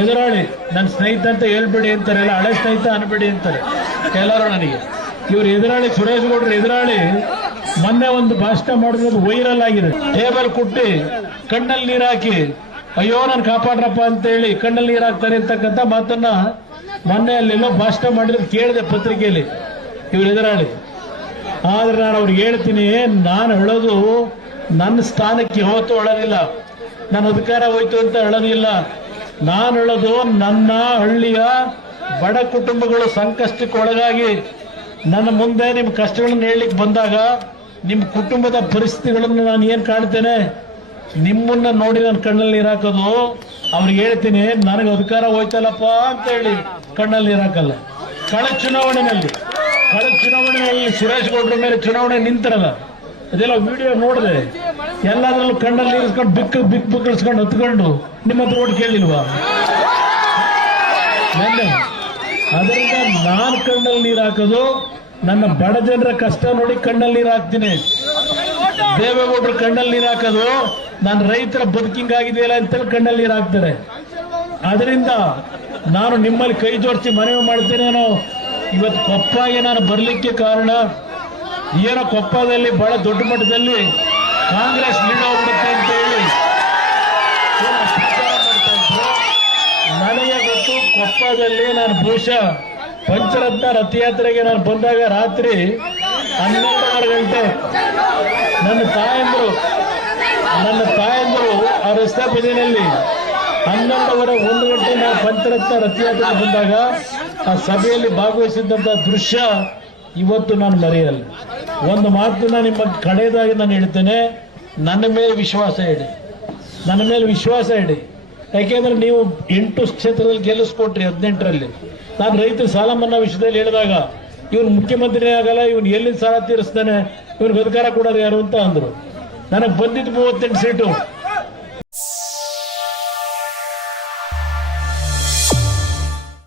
ಎದುರಾಳಿ ನನ್ನ ಸ್ನೇಹಿತ ಅಂತ ಹೇಳ್ಬೇಡಿ ಅಂತಾರೆ, ಎಲ್ಲ ಹಳೆ ಸ್ನೇಹಿತ ಅನ್ಬೇಡಿ ಅಂತಾರೆ ಎಲ್ಲರೂ ನನಗೆ. ಇವ್ರು ಎದುರಾಳಿ ಸುರೇಶ್ ಗೌಡ್ರು ಎದುರಾಳಿ ಮೊನ್ನೆ ಒಂದು ಭಾಷಣ ಮಾಡಿರೋದು ವೈರಲ್ ಆಗಿದೆ. ಟೇಬಲ್ ಕುಟ್ಟಿ ಕಣ್ಣಲ್ಲಿ ನೀರು ಹಾಕಿ ಅಯ್ಯೋ ನಾನು ಕಾಪಾಡ್ರಪ್ಪ ಅಂತ ಹೇಳಿ ಕಣ್ಣಲ್ಲಿ ನೀರು ಹಾಕ್ತಾರೆ ಅಂತಕ್ಕಂಥ ಮಾತನ್ನ ಮೊನ್ನೆ ಅಲ್ಲೆಲ್ಲೋ ಭಾಷಣ ಮಾಡಿರೋದು ಕೇಳಿದೆ ಪತ್ರಿಕೆಯಲ್ಲಿ ಇವ್ರು ಎದುರಾಳಿ. ಆದ್ರೆ ನಾನು ಅವ್ರಿಗೆ ಹೇಳ್ತೀನಿ, ನಾನು ಹೇಳೋದು ನನ್ನ ಸ್ಥಾನಕ್ಕೆ ಯಾವತ್ತೂ ಹೇಳೋದಿಲ್ಲ, ನನ್ನ ಅಧಿಕಾರ ಹೋಯ್ತು ಅಂತ ಹೇಳೋದಿಲ್ಲ. ನಾನು ಹೇಳೋದು ನನ್ನ ಹಳ್ಳಿಯ ಬಡ ಕುಟುಂಬಗಳು ಸಂಕಷ್ಟಕ್ಕೆ ಒಳಗಾಗಿ ನನ್ನ ಮುಂದೆ ನಿಮ್ಮ ಕಷ್ಟಗಳನ್ನು ಹೇಳಲಿಕ್ಕೆ ಬಂದಾಗ ನಿಮ್ಮ ಕುಟುಂಬದ ಪರಿಸ್ಥಿತಿಗಳನ್ನು ನಾನು ಏನ್ ಕಾಣ್ತೇನೆ, ನಿಮ್ಮನ್ನ ನೋಡಿ ನನ್ನ ಕಣ್ಣಲ್ಲಿ ನೀರು ಹಾಕೋದು. ಅವ್ರಿಗೆ ಹೇಳ್ತೀನಿ, ನನಗೆ ಅಧಿಕಾರ ಹೋಯ್ತಲ್ಲಪ್ಪ ಅಂತ ಹೇಳಿ ಕಣ್ಣಲ್ಲಿ ನೀರು ಹಾಕಲ್ಲ. ಕಳೆದ ಚುನಾವಣೆಯಲ್ಲಿ ಸುರೇಶ್ ಗೌಡ್ರ ಮೇಲೆ ಚುನಾವಣೆ ನಿಂತಿರಲ್ಲ, ಅದೆಲ್ಲ ವಿಡಿಯೋ ನೋಡಿದೆ. ಎಲ್ಲಾದ್ರಲ್ಲೂ ಕಣ್ಣಲ್ಲಿ ನೀರಿಸ್ಕೊಂಡು ಬಿಕ್ ಬಿಕ್ಕಿಸ್ಕೊಂಡು ಹೊತ್ಕೊಂಡು ನಿಮ್ಮ ಹತ್ರ ಓಟ್ ಕೇಳಿಲ್ವಾ? ಅದರಿಂದ ನಾನು ಕಣ್ಣಲ್ಲಿ ನೀರು ಹಾಕೋದು ನನ್ನ ಬಡ ಜನರ ಕಷ್ಟ ನೋಡಿ ಕಣ್ಣಲ್ಲಿ ನೀರು ಹಾಕ್ತೀನಿ. ದೇವೇಗೌಡರು ಕಣ್ಣಲ್ಲಿ ನೀರು ಹಾಕೋದು ನಾನು ರೈತರ ಬದುಕಿಂಗ್ ಆಗಿದೆಯಲ್ಲ ಅಂತೇಳಿ ಕಣ್ಣಲ್ಲಿ ನೀರು ಹಾಕ್ತಾರೆ. ಅದರಿಂದ ನಾನು ನಿಮ್ಮಲ್ಲಿ ಕೈ ಜೋಡಿಸಿ ಮನವಿ ಮಾಡ್ತೇನೇನೋ. ಇವತ್ತು ಕೊಪ್ಪಗೆ ನಾನು ಬರಲಿಕ್ಕೆ ಕಾರಣ ಏನೋ ಕೊಪ್ಪದಲ್ಲಿ ಬಹಳ ದೊಡ್ಡ ಮಟ್ಟದಲ್ಲಿ ಕಾಂಗ್ರೆಸ್ ಲೀಡ್ ಹೋಗ್ಬಿಡುತ್ತೆ ಅಂತ ಹೇಳಿ ನನಗೆ ಗೊತ್ತು. ಕೊಪ್ಪದಲ್ಲಿ ನಾನು ಬಹುಶಃ ಪಂಚರತ್ನ ರಥಯಾತ್ರೆಗೆ ನಾನು ಬಂದಾಗ ರಾತ್ರಿ 12:30 ಗಂಟೆ ನನ್ನ ತಾಯಂದ್ರು ಆ ರಸ್ತೆ ಬದಿಯಲ್ಲಿ 12:30 1 ಗಂಟೆ ನಾನು ಪಂಚರತ್ನ ರಥಯಾತ್ರೆಗೆ ಬಂದಾಗ ಆ ಸಭೆಯಲ್ಲಿ ಭಾಗವಹಿಸಿದಂತ ದೃಶ್ಯ ಇವತ್ತು ನಾನು ಮರೆಯಲ್ಲ. ಒಂದು ಮಾತನ್ನ ನಿಮ್ಮ ಕಡೆಯದಾಗಿ ನಾನು ಹೇಳ್ತೇನೆ, ನನ್ನ ಮೇಲೆ ವಿಶ್ವಾಸ ಇಡಿ. ಯಾಕೆಂದ್ರೆ ನೀವು 8 ಕ್ಷೇತ್ರದಲ್ಲಿ ಗೆಲ್ಲಿಸ್ಕೊಟ್ರಿ 18ರಲ್ಲಿ. ನಾನು ರೈತರ ಸಾಲ ಮನ್ನಾ ವಿಷಯದಲ್ಲಿ ಹೇಳಿದಾಗ ಇವನು ಮುಖ್ಯಮಂತ್ರಿ ಆಗಲ್ಲ, ಇವನು ಎಲ್ಲಿ ಸಾಲ ತೀರಿಸ್ತಾನೆ, ಇವನಿಗೆ ಅಧಿಕಾರ ಕೊಡೋರು ಯಾರು ಅಂತ ಅಂದ್ರು. ನನಗೆ ಬಂದಿದ್ದು 38 ಸೀಟು.